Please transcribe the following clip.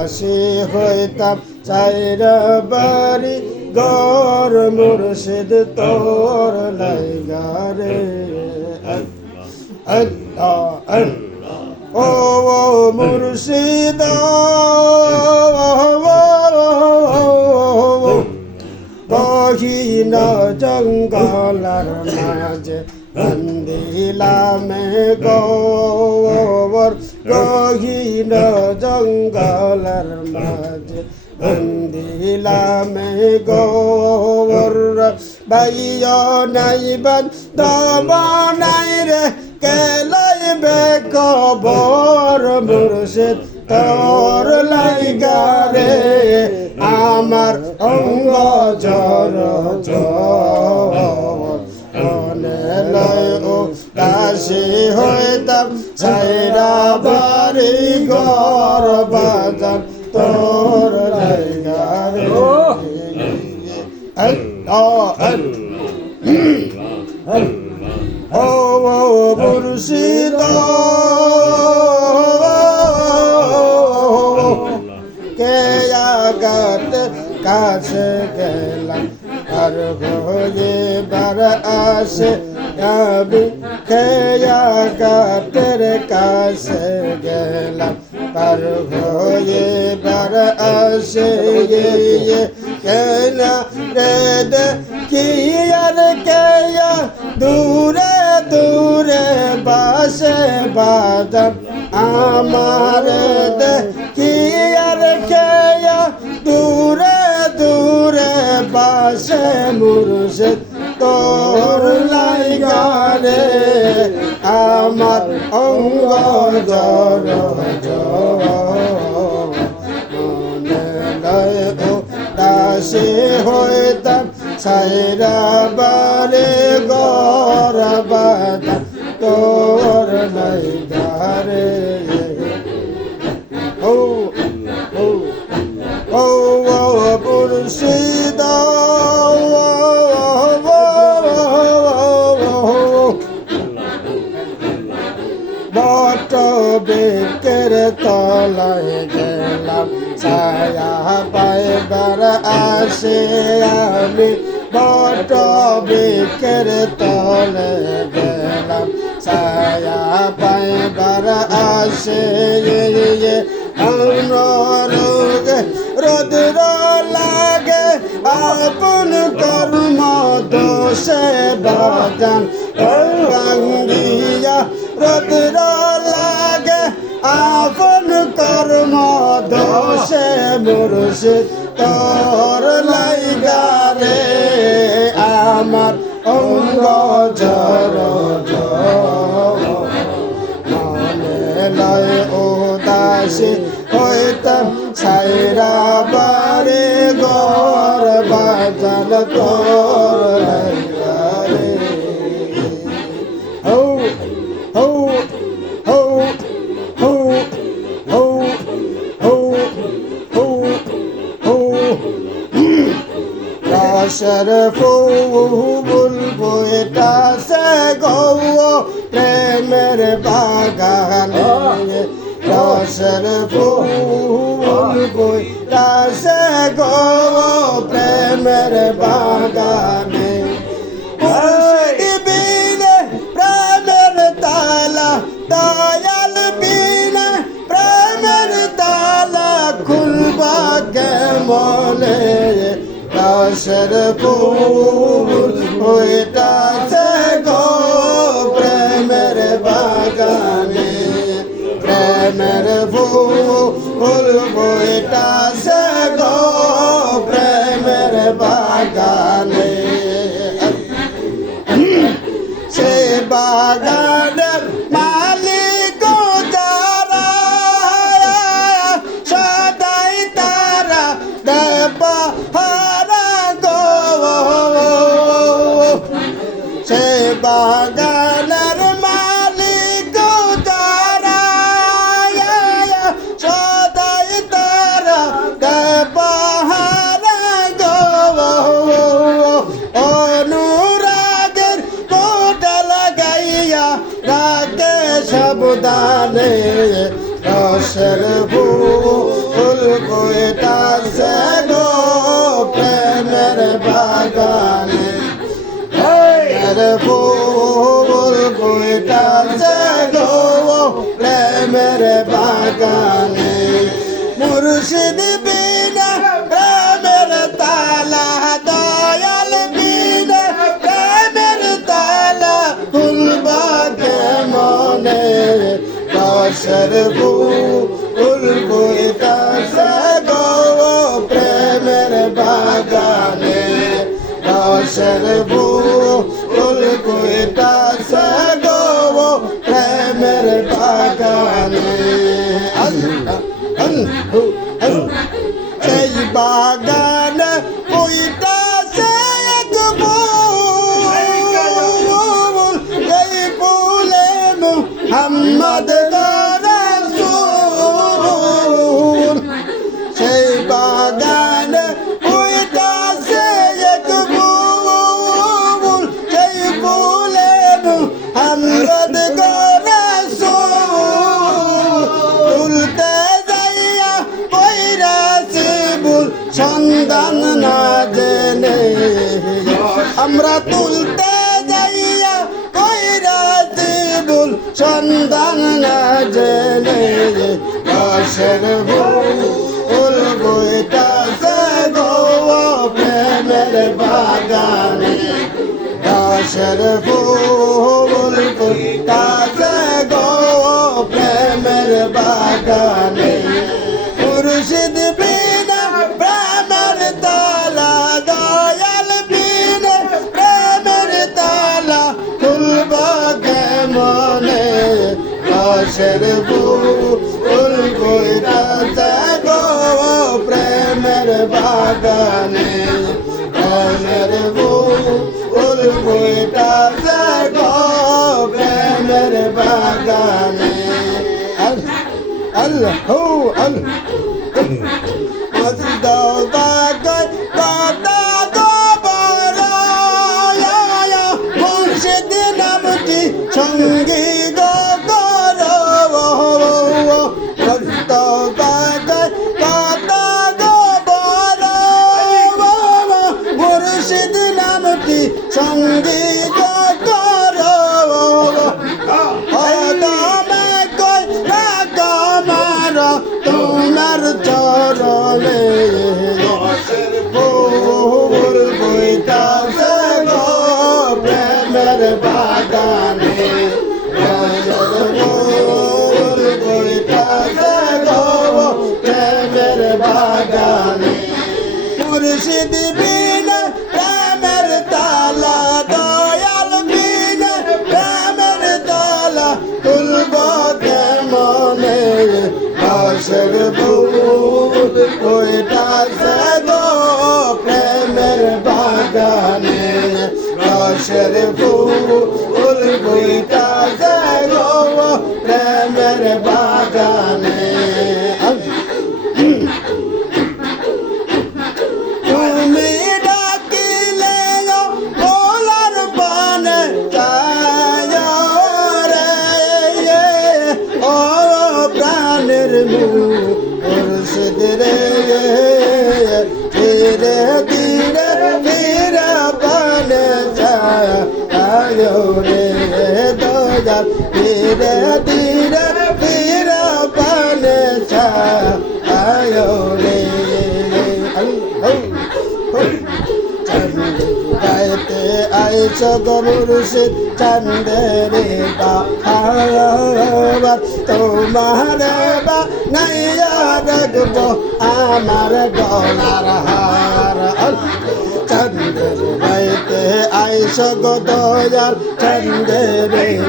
দাসী হইতাম, চাইরা বাড়ি গর মুর্শিদ তোর লাইগারে আল্লাহ আল্লাহ ও ও, মুর্শিদ গহীন জঙ্গলার মাঝে भन्दिलामे गोवर गहिन जङ्गलर माझे भन्दिलामे गोवर भाइयो नै बन दबनाइ रे केलै बेकबर मुर्शिद তোর লাইগারে আমার অঙ্গ জর জর মনে লয় ও দাসী হইতাম সাইরা বাড়ি ঘর বাজার তোর ও। ও মুর্শিদ। কে আগত কাছে গেলাম আর হয়ে বার আসে আমি কে আগতের কাছে গেলাম। পার হয়ে বার আসে কেনা রে দে কি আর কেয়া দূরে দূরে বাসে বাদম আমার দেখি আর কেয়া দূরে দূরে বাসে মুর্শিদ তোর অঙ্গ জর মনে ও দাসী হইতাম সাইরা বারে গর বাদা তলায় গেলাম ছায়া পাইবার আসে আমি বট বেকের তলে গেলাম ছায়া পাইবার আসে রোগে রোদ্র লাগে আপন কর্ম দোষে বাজান রঙ্গিয়া রোদ্র মুর্শিদ তোর লাইগারে আমার অঙ্গ জর লয় ও দাসী হইতাম সাইরা বারে গর বাজাল তোর ফুল বইটা সে গৌ প্রেমের বাগান ফুল বইটা সে গৌ প্রেমের বাগানে রসের ফুল হইতাছে গো প্রেমের বাগানে প্রেমের ফুল হইতাছে আকাশের ফুল কইতাছে গো প্রেমের বাগানে। আকাশের ফুল কইতাছে গো প্রেমের বাগানে। মুর্শিদ বিনা প্রেমের তালা, দয়াল বিনা প্রেমের তালা ফুলবাকে মনে। বাসর দশের ফুল বইতাছে গো প্রেমের বাগানে সেই বাগানে আমরা তুলতে যাইয়া কইরা ভুল সন্ধান না জেনে কাশের ভুল সে গো প্রেমের বাগানে। দাসের ফুল বাগানে প্রেমের ফুল ফুটাছে গো প্রেমের বাগানে। আল্লাহ আল্লাহ। মুর্শিদ বিনা, প্রেমের তালা, দয়াল বিনা, প্রেমের তালা খুলব মনে দাসের ফুল কইতাছে গো প্রেমের বাগানে? দাসের ফুল কইতাছে গো প্রেমের বাগানে? রে দয়াল, ধীরে ধীরে ধীরে পানে যায় রে। গাইতে আইস গরুষিদ চন্দ্রে বাহার তোমার বা নাইয়া রাখব আমার গলার হার। চন্দ্র গাইতে আইস গো দয়াল